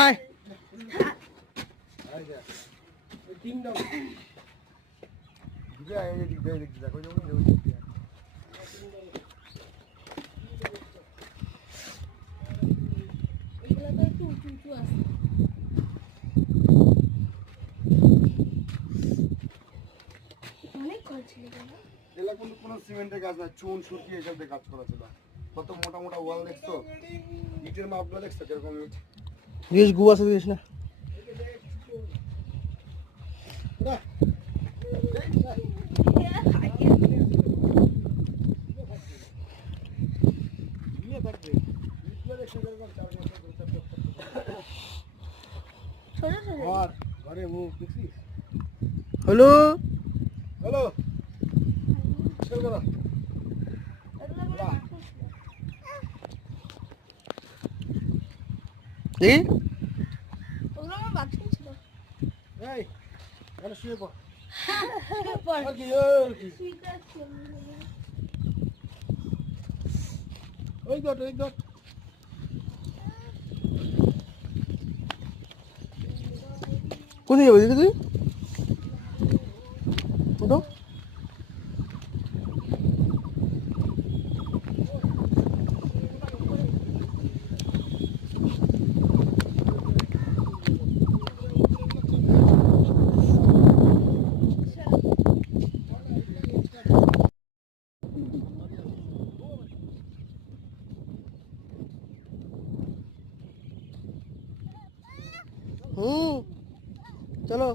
আয় কোনো সিমেন্টের কাজ না, চুন সুরকি এসব দিয়ে কাজ করা ছিল। কত মোটা মোটা ওয়াল দেখছো, ইটের মাপগুলো দেখছো কিরকম ইট। দিস গু আছে দিস না ঘরে মুখ দেখছিস। হ্যালো হ্যালো দেখি ওগুলো আমার বাথরুম ছিল। এই এখানে শুয়ে পড়। পর আর কি ওই দট কোথায় যাবো দিদি তুই ওটো চলো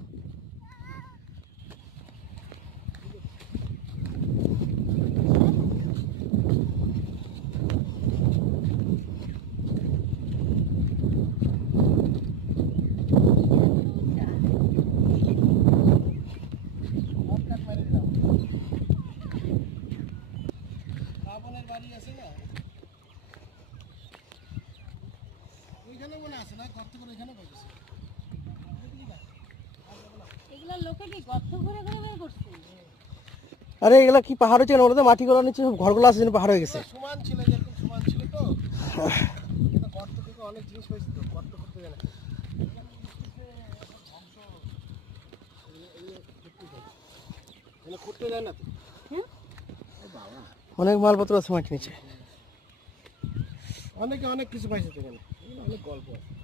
বাড়ি আছে না ওইখানে মনে আছে না, গর্ত করে এখানে বসেছে। এগুলা লোকে কি গর্ত করে করে বের করছে? আরে এগুলা কি পাহাড় হচ্ছে ওরা তো মাটি করা নিচ্ছে ঘরগুলো আছে যেন পাহাড় হয়ে গেছে সমান ছিল, যেরকম সমান ছিল তো এটা গর্ত থেকে অনেক জিনিস হয়েছে তো, গর্ত করতে গেলে খুঁড়তে যায় না তো। অনেক মালপত্র আছে মাটি নিচে অনেকে অনেক কিছু পাইছে তো, এখানে অনেক গল্প আছে।